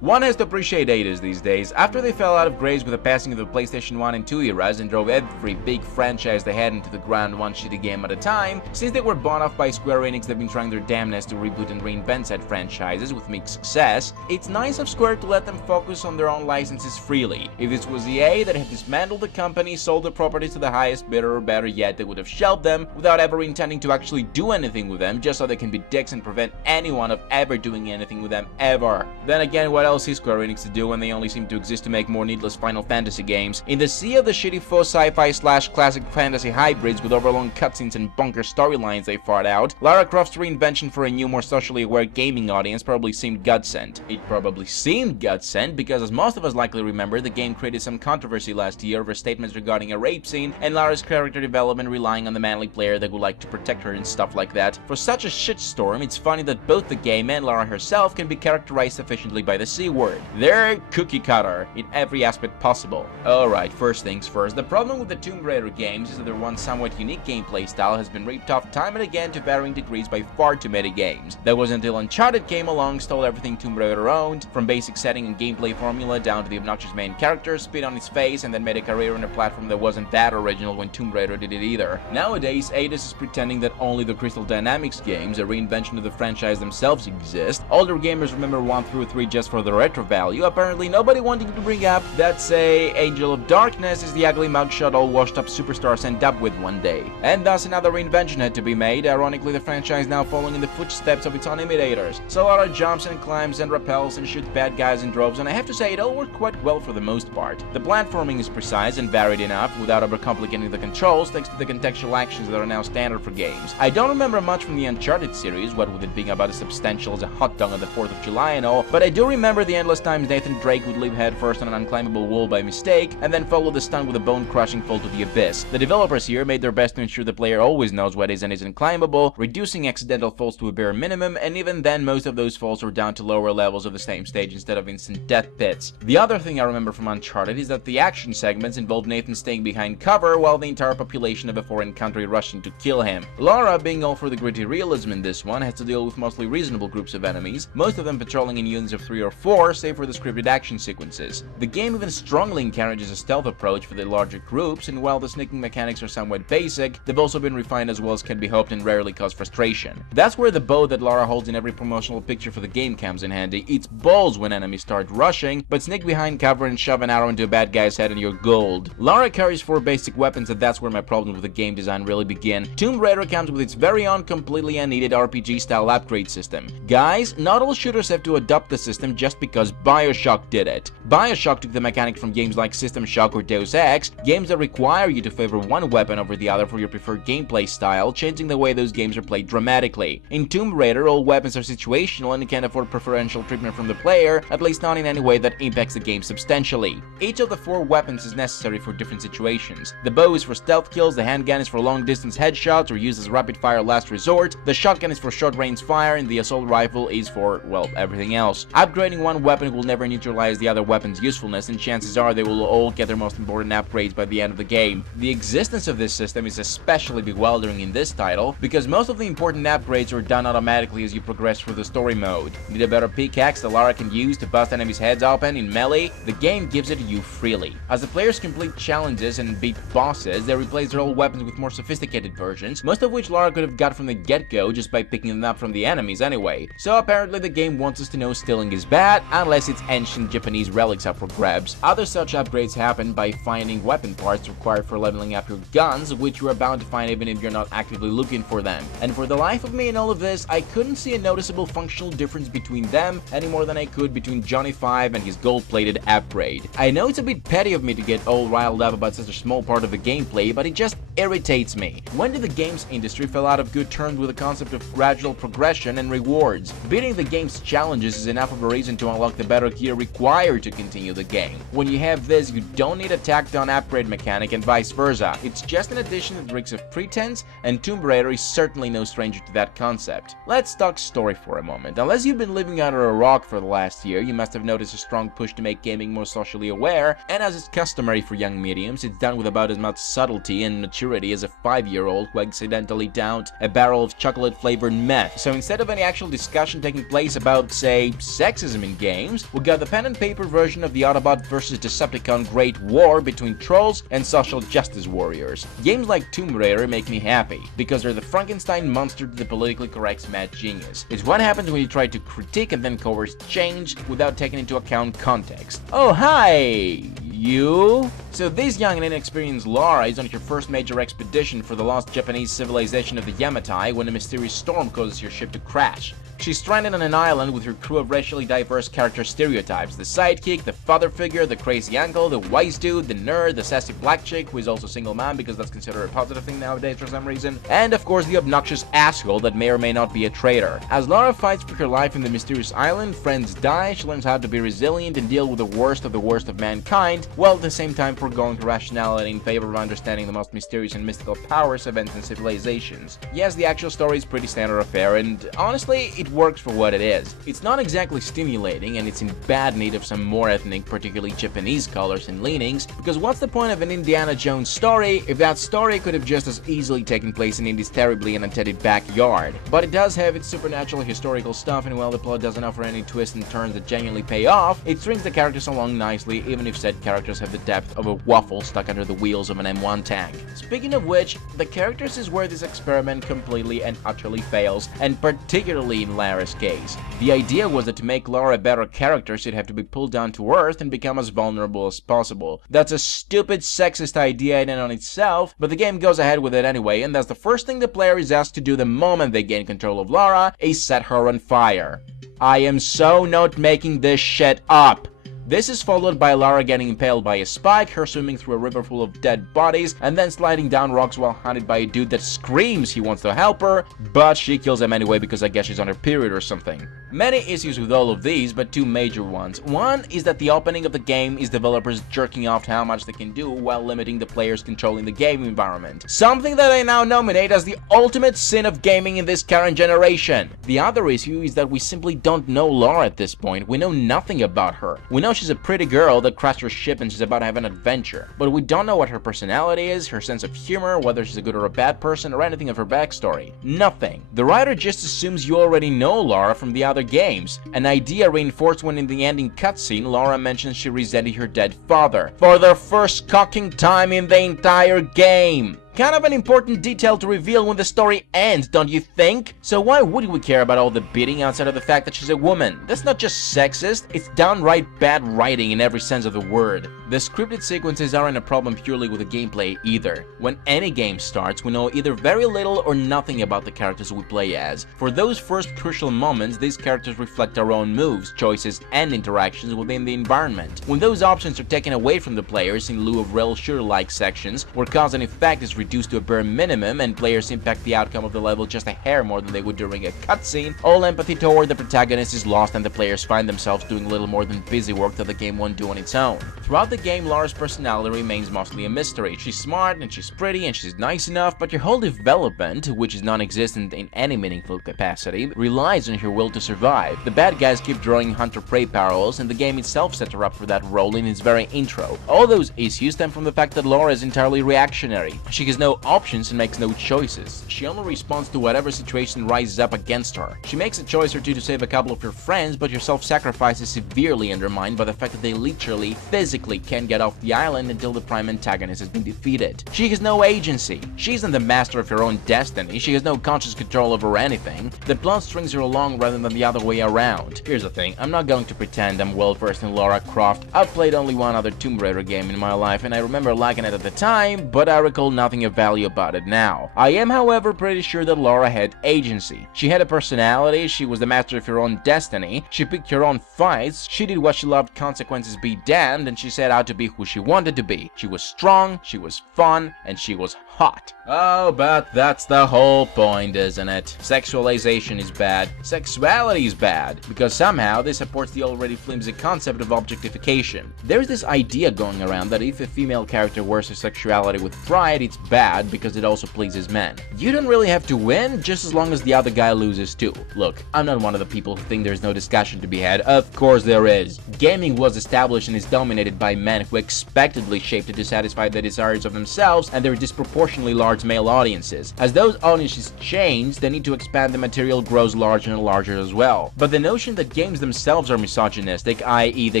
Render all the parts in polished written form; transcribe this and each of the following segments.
One has to appreciate EIDOS these days. After they fell out of grace with the passing of the PlayStation 1 and 2 eras and drove every big franchise they had into the ground one shitty game at a time, since they were bought off by Square Enix, they've been trying their damnedest to reboot and reinvent said franchises with mixed success. It's nice of Square to let them focus on their own licenses freely. If this was EA that had dismantled the company, sold the property to the highest bidder, or better yet, they would have shelved them without ever intending to actually do anything with them, just so they can be dicks and prevent anyone of ever doing anything with them ever. Then again, what else is Square Enix to do when they only seem to exist to make more needless Final Fantasy games? In the sea of the shitty faux sci-fi / classic fantasy hybrids with overlong cutscenes and bonkers storylines they fought out, Lara Croft's reinvention for a new, more socially aware gaming audience probably seemed God-sent. It probably seemed God-sent because, as most of us likely remember, the game created some controversy last year over statements regarding a rape scene and Lara's character development relying on the manly player that would like to protect her and stuff like that. For such a shitstorm, it's funny that both the game and Lara herself can be characterized sufficiently by the C word. They're cookie cutter in every aspect possible. Alright, first things first, the problem with the Tomb Raider games is that their one somewhat unique gameplay style has been ripped off time and again to varying degrees by far too many games. That was until Uncharted came along, stole everything Tomb Raider owned, from basic setting and gameplay formula down to the obnoxious main character, spit on his face, and then made a career on a platform that wasn't that original when Tomb Raider did it either. Nowadays, EIDOS is pretending that only the Crystal Dynamics games, a reinvention of the franchise themselves, exist. Older gamers remember 1 through 3 just for the retro value. Apparently nobody wanting to bring up that, say, Angel of Darkness is the ugly mugshot all washed up superstars end up with one day. And thus another reinvention had to be made, ironically the franchise now following in the footsteps of its own imitators. So Lara jumps and climbs and rappels and shoots bad guys in droves, and I have to say it all worked quite well for the most part. The platforming is precise and varied enough without overcomplicating the controls thanks to the contextual actions that are now standard for games. I don't remember much from the Uncharted series, what with it being about as substantial as a hot dog on the 4th of July and all, but I do remember the endless times Nathan Drake would leap headfirst on an unclimbable wall by mistake, and then follow the stunt with a bone-crushing fall to the abyss. The developers here made their best to ensure the player always knows what is and isn't climbable, reducing accidental falls to a bare minimum, and even then most of those falls were down to lower levels of the same stage instead of instant death pits. The other thing I remember from Uncharted is that the action segments involved Nathan staying behind cover while the entire population of a foreign country rushing to kill him. Lara, being all for the gritty realism in this one, has to deal with mostly reasonable groups of enemies, most of them patrolling in units of 3 or 4, save for the scripted action sequences. The game even strongly encourages a stealth approach for the larger groups, and while the sneaking mechanics are somewhat basic, they've also been refined as well as can be hoped and rarely cause frustration. That's where the bow that Lara holds in every promotional picture for the game comes in handy. It's balls when enemies start rushing, but sneak behind cover and shove an arrow into a bad guy's head and you're gold. Lara carries 4 basic weapons, and that's where my problems with the game design really begin. Tomb Raider comes with its very own completely unneeded RPG-style upgrade system. Guys, not all shooters have to adopt the system just because BIOSHOCK did it. BIOSHOCK took the mechanic from games like System Shock or Deus Ex, games that require you to favor one weapon over the other for your preferred gameplay style, changing the way those games are played dramatically. In Tomb Raider, all weapons are situational and can afford preferential treatment from the player, at least not in any way that impacts the game substantially. Each of the 4 weapons is necessary for different situations. The bow is for stealth kills, the handgun is for long-distance headshots or used as rapid-fire last resort, the shotgun is for short-range fire, and the assault rifle is for, well, everything else. Upgrading one weapon will never neutralize the other weapon's usefulness, and chances are they will all get their most important upgrades by the end of the game. The existence of this system is especially bewildering in this title, because most of the important upgrades are done automatically as you progress through the story mode. Need a better pickaxe that Lara can use to bust enemies' heads open in melee? The game gives it to you freely. As the players complete challenges and beat bosses, they replace their old weapons with more sophisticated versions, most of which Lara could have got from the get-go just by picking them up from the enemies anyway. So apparently the game wants us to know stealing is bad, unless it's ancient Japanese relics up for grabs. Other such upgrades happen by finding weapon parts required for leveling up your guns, which you are bound to find even if you're not actively looking for them. And for the life of me in all of this, I couldn't see a noticeable functional difference between them any more than I could between Johnny 5 and his gold-plated upgrade. I know it's a bit petty of me to get all riled up about such a small part of the gameplay, but it just irritates me. When did the games industry fell out of good terms with the concept of gradual progression and rewards? Beating the game's challenges is enough of a reason to unlock the better gear required to continue the game. When you have this, you don't need a tacked-on upgrade mechanic and vice versa. It's just an addition that reeks of pretense, and Tomb Raider is certainly no stranger to that concept. Let's talk story for a moment. Unless you've been living under a rock for the last year, you must have noticed a strong push to make gaming more socially aware, and as is customary for young mediums, it's done with about as much subtlety and maturity as a 5-year-old who accidentally downed a barrel of chocolate-flavored meth. So instead of any actual discussion taking place about, say, sexism in games, we got the pen and paper version of the Autobot vs. Decepticon Great War between trolls and social justice warriors. Games like Tomb Raider make me happy, because they're the Frankenstein monster to the politically correct mad genius. It's what happens when you try to critique and then coerce change without taking into account context. Oh, hi! You? So this young and inexperienced Lara is on her first major expedition for the lost Japanese civilization of the Yamatai when a mysterious storm causes her ship to crash. She's stranded on an island with her crew of racially diverse character stereotypes: the sidekick, the father figure, the crazy uncle, the wise dude, the nerd, the sassy black chick who is also single mom because that's considered a positive thing nowadays for some reason, and of course the obnoxious asshole that may or may not be a traitor. As Lara fights for her life in the mysterious island, friends die, she learns how to be resilient and deal with the worst of mankind, while at the same time foregoing her rationality in favor of understanding the most mysterious and mystical powers, events, and civilizations. Yes, the actual story is pretty standard affair, and honestly, it works for what it is. It's not exactly stimulating, and it's in bad need of some more ethnic, particularly Japanese colors and leanings, because what's the point of an Indiana Jones story if that story could have just as easily taken place in Indy's terribly unattended backyard? But it does have its supernatural historical stuff, and while the plot doesn't offer any twists and turns that genuinely pay off, it strings the characters along nicely, even if said characters have the depth of a waffle stuck under the wheels of an M1 tank. Speaking of which, the characters is where this experiment completely and utterly fails, and particularly in Lara's case. The idea was that to make Lara a better character, she'd have to be pulled down to earth and become as vulnerable as possible. That's a stupid sexist idea in and on itself, but the game goes ahead with it anyway, and that's the first thing the player is asked to do the moment they gain control of Lara, is set her on fire. I am so not making this shit up. This is followed by Lara getting impaled by a spike, her swimming through a river full of dead bodies, and then sliding down rocks while hunted by a dude that screams he wants to help her, but she kills him anyway because I guess she's on her period or something. Many issues with all of these, but two major ones. One is that the opening of the game is developers jerking off to how much they can do while limiting the players controlling the game environment. Something that I now nominate as the ultimate sin of gaming in this current generation. The other issue is that we simply don't know Lara at this point. We know nothing about her. We know she's a pretty girl that crashed her ship and she's about to have an adventure, but we don't know what her personality is, her sense of humor, whether she's a good or a bad person, or anything of her backstory. Nothing. The writer just assumes you already know Lara from the other games, an idea reinforced when in the ending cutscene Lara mentions she resented her dead father for the first cocking time in the entire game. Kind of an important detail to reveal when the story ends, don't you think? So why would we care about all the beating outside of the fact that she's a woman? That's not just sexist, it's downright bad writing in every sense of the word. The scripted sequences aren't a problem purely with the gameplay either. When any game starts, we know either very little or nothing about the characters we play as. For those first crucial moments, these characters reflect our own moves, choices, and interactions within the environment. When those options are taken away from the players in lieu of rail shooter-like sections, where cause and effect is reduced to a bare minimum and players impact the outcome of the level just a hair more than they would during a cutscene, all empathy toward the protagonist is lost and the players find themselves doing little more than busy work that the game won't do on its own. Throughout the game, Lara's personality remains mostly a mystery. She's smart and she's pretty and she's nice enough, but your whole development, which is non-existent in any meaningful capacity, relies on her will to survive. The bad guys keep drawing hunter-prey parallels, and the game itself set her up for that role in its very intro. All those issues stem from the fact that Lara is entirely reactionary. She has no options and makes no choices. She only responds to whatever situation rises up against her. She makes a choice or two to save a couple of her friends, but her self-sacrifice is severely undermined by the fact that they literally, physically can't get off the island until the prime antagonist has been defeated. She has no agency. She isn't the master of her own destiny. She has no conscious control over anything. The plot strings her along rather than the other way around. Here's the thing, I'm not going to pretend I'm well versed in Lara Croft. I've played only one other Tomb Raider game in my life, and I remember liking it at the time, but I recall nothing of value about it now. I am, however, pretty sure that Lara had agency. She had a personality, she was the master of her own destiny, she picked her own fights, she did what she loved, consequences be damned, and she set out to be who she wanted to be. She was strong, she was fun, and she was hot. Oh, but that's the whole point, isn't it? Sexualization is bad. Sexuality is bad, because somehow this supports the already flimsy concept of objectification. There's this idea going around that if a female character wears her sexuality with pride, it's bad because it also pleases men. You don't really have to win, just as long as the other guy loses too. Look, I'm not one of the people who think there's no discussion to be had. Of course there is. Gaming was established and is dominated by men men who expectedly shaped it to satisfy the desires of themselves and their disproportionately large male audiences. As those audiences change, the need to expand the material grows larger and larger as well. But the notion that games themselves are misogynistic, i.e. they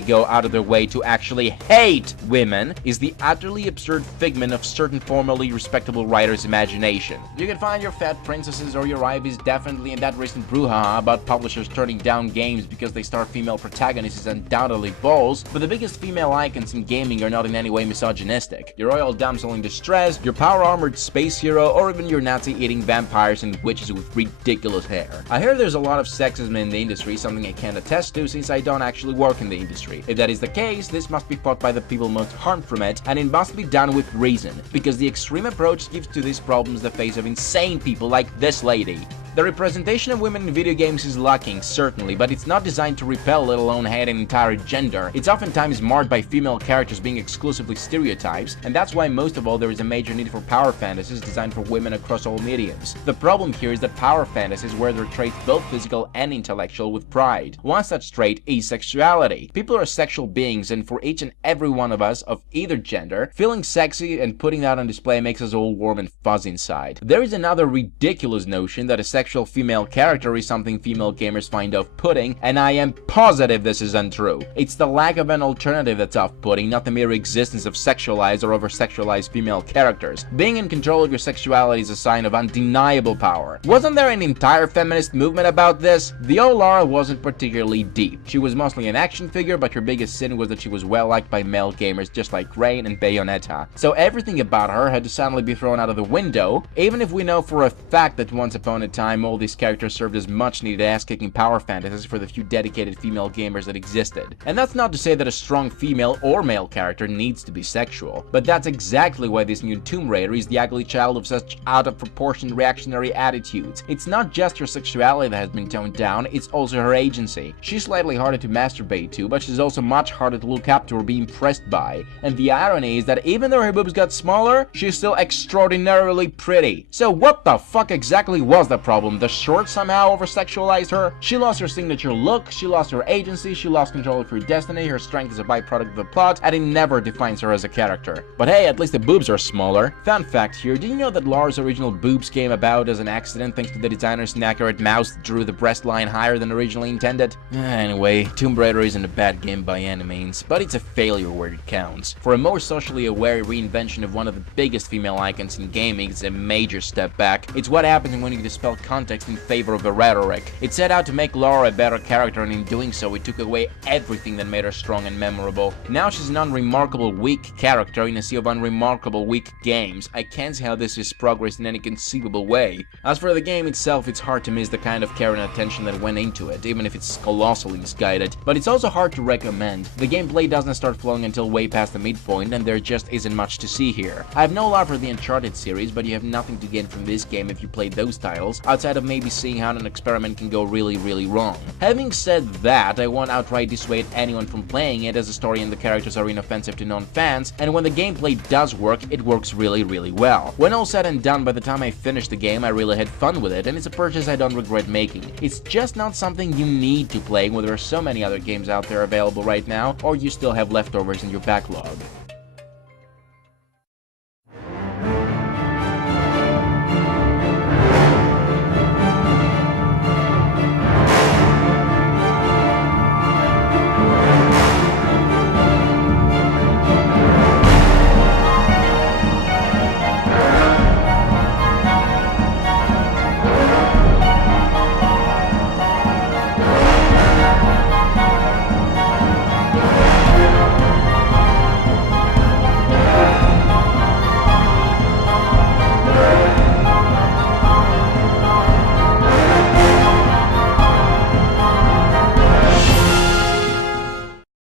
go out of their way to actually hate women, is the utterly absurd figment of certain formerly respectable writers' imagination. You can find your fat princesses or your ivies definitely in that recent brouhaha about publishers turning down games because they star female protagonists is undoubtedly balls, but the biggest female icons in gaming are not in any way misogynistic. Your royal damsel in distress, your power-armored space hero, or even your Nazi-eating vampires and witches with ridiculous hair. I hear there's a lot of sexism in the industry, something I can't attest to since I don't actually work in the industry. If that is the case, this must be fought by the people most harmed from it, and it must be done with reason, because the extreme approach gives to these problems the face of insane people like this lady. The representation of women in video games is lacking, certainly, but it's not designed to repel, let alone hate an entire gender. It's oftentimes marred by female characters being exclusively stereotypes, and that's why most of all there is a major need for power fantasies designed for women across all mediums. The problem here is that power fantasies wear their traits both physical and intellectual with pride. One such trait is sexuality. People are sexual beings, and for each and every one of us of either gender, feeling sexy and putting that on display makes us all warm and fuzzy inside. There is another ridiculous notion that a sexual female character is something female gamers find off-putting, and I am positive this is untrue. It's the lack of an alternative that's off-putting, not the mere existence of sexualized or over-sexualized female characters. Being in control of your sexuality is a sign of undeniable power. Wasn't there an entire feminist movement about this? The old Lara wasn't particularly deep. She was mostly an action figure, but her biggest sin was that she was well-liked by male gamers just like Rain and Bayonetta. So everything about her had to suddenly be thrown out of the window, even if we know for a fact that once upon a time all these characters served as much-needed ass-kicking power fantasies for the few dedicated female gamers that existed. And that's not to say that a strong female or male character needs to be sexual, but that's exactly why this new Tomb Raider is the ugly child of such out-of-proportion reactionary attitudes. It's not just her sexuality that has been toned down, it's also her agency. She's slightly harder to masturbate to, but she's also much harder to look up to or be impressed by. And the irony is that even though her boobs got smaller, she's still extraordinarily pretty. So what the fuck exactly was the problem? The shorts somehow over-sexualized her? She lost her signature look, she lost her agency, she lost control of her destiny, her strength is a byproduct of the plot, and it never defines her as a character. But hey, at least the boobs are smaller. Fun fact here, did you know that Lara's original boobs came about as an accident thanks to the designer's inaccurate mouse that drew the breast line higher than originally intended? Anyway, Tomb Raider isn't a bad game by any means, but it's a failure where it counts. For a more socially aware reinvention of one of the biggest female icons in gaming, it's a major step back. It's what happens when you dispel context in favor of the rhetoric. It set out to make Lara a better character, and in doing so it took away everything that made her strong and memorable. Now she's an unremarkable weak character in a sea of unremarkable weak games. I can't see how this is progress in any conceivable way. As for the game itself, it's hard to miss the kind of care and attention that went into it, even if it's colossally misguided. But it's also hard to recommend. The gameplay doesn't start flowing until way past the midpoint, and there just isn't much to see here. I have no love for the Uncharted series, but you have nothing to gain from this game if you played those titles, outside of maybe seeing how an experiment can go really wrong. Having said that, I won't outright dissuade anyone from playing it, as the story and the characters are inoffensive to non-fans, and when the gameplay does work, it works really well. When all said and done, by the time I finished the game, I really had fun with it, and it's a purchase I don't regret making. It's just not something you need to play when there are so many other games out there available right now, or you still have leftovers in your backlog.